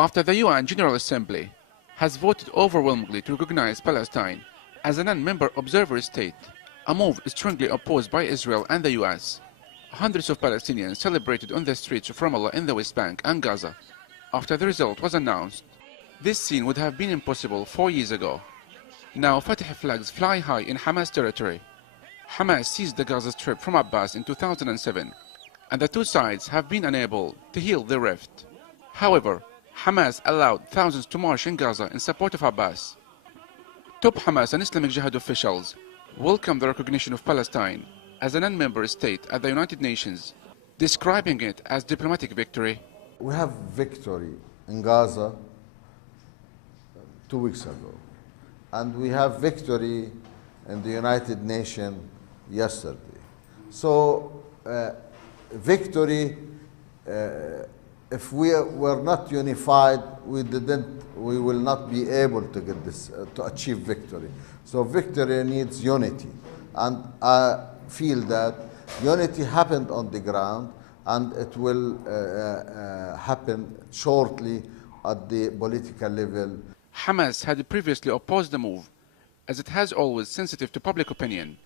After the UN General Assembly has voted overwhelmingly to recognize Palestine as a non-member observer state, a move strongly opposed by Israel and the US, hundreds of Palestinians celebrated on the streets of Ramallah in the West Bank and Gaza after the result was announced. This scene would have been impossible 4 years ago. Now Fatah flags fly high in Hamas territory. Hamas seized the Gaza Strip from Abbas in 2007, and the two sides have been unable to heal the rift. However, Hamas allowed thousands to march in Gaza in support of Abbas. Top Hamas and Islamic Jihad officials welcomed the recognition of Palestine as a non-member state at the United Nations, describing it as diplomatic victory. We have victory in Gaza 2 weeks ago, and we have victory in the United Nations yesterday. So victory, if we were not unified, we will not be able to get this, to achieve victory. So victory needs unity, and I feel that unity happened on the ground, and it will happen shortly at the political level. Hamas had previously opposed the move, as it has always sensitive to public opinion.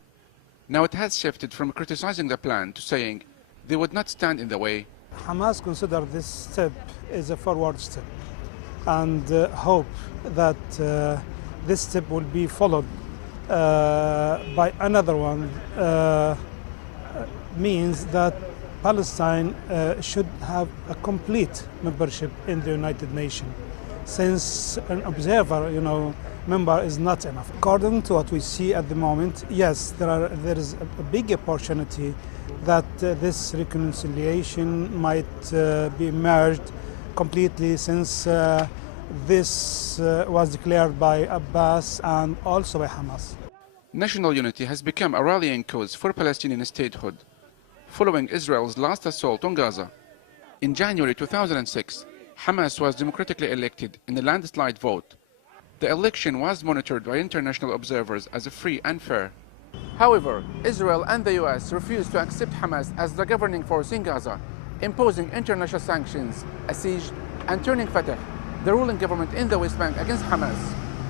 Now it has shifted from criticizing the plan to saying they would not stand in the way. Hamas consider this step as a forward step and hope that this step will be followed by another one, means that Palestine should have a complete membership in the United Nations, since an observer, member is not enough. According to what we see at the moment, yes, there is a big opportunity that this reconciliation might be merged completely, since this was declared by Abbas and also by Hamas. National unity has become a rallying cause for Palestinian statehood, following Israel's last assault on Gaza. In January 2006, Hamas was democratically elected in a landslide vote. The election was monitored by international observers as free and fair. However, Israel and the US refused to accept Hamas as the governing force in Gaza, imposing international sanctions, a siege, and turning Fatah, the ruling government in the West Bank, against Hamas.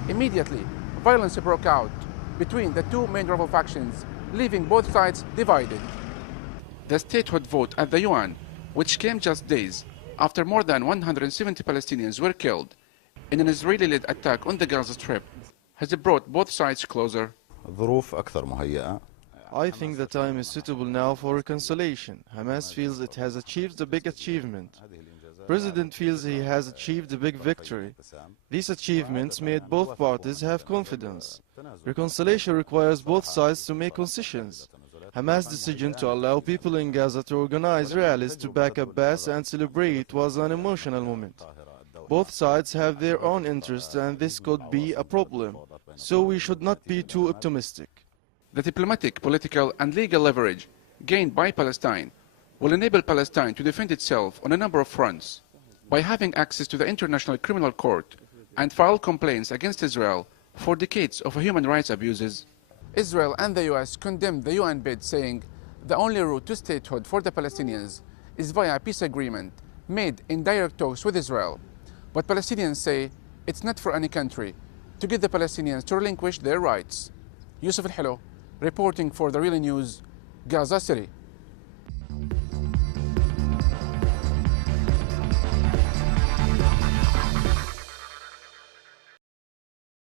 Immediately, violence broke out between the two main rival factions, leaving both sides divided. The statehood vote at the UN, which came just days after more than 170 Palestinians were killed in an Israeli-led attack on the Gaza Strip, has brought both sides closer. I think the time is suitable now for reconciliation. Hamas feels it has achieved a big achievement. President feels he has achieved a big victory. These achievements made both parties have confidence. Reconciliation requires both sides to make concessions. Hamas' decision to allow people in Gaza to organize rallies to back Abbas and celebrate was an emotional moment. Both sides have their own interests, and this could be a problem, so we should not be too optimistic. The diplomatic, political and legal leverage gained by Palestine will enable Palestine to defend itself on a number of fronts by having access to the International Criminal Court and file complaints against Israel for decades of human rights abuses. Israel and the US condemned the UN bid, saying the only route to statehood for the Palestinians is via a peace agreement made in direct talks with Israel. But Palestinians say it's not for any country to get the Palestinians to relinquish their rights. Yusuf Al-Hilo, reporting for The Real News, Gaza City.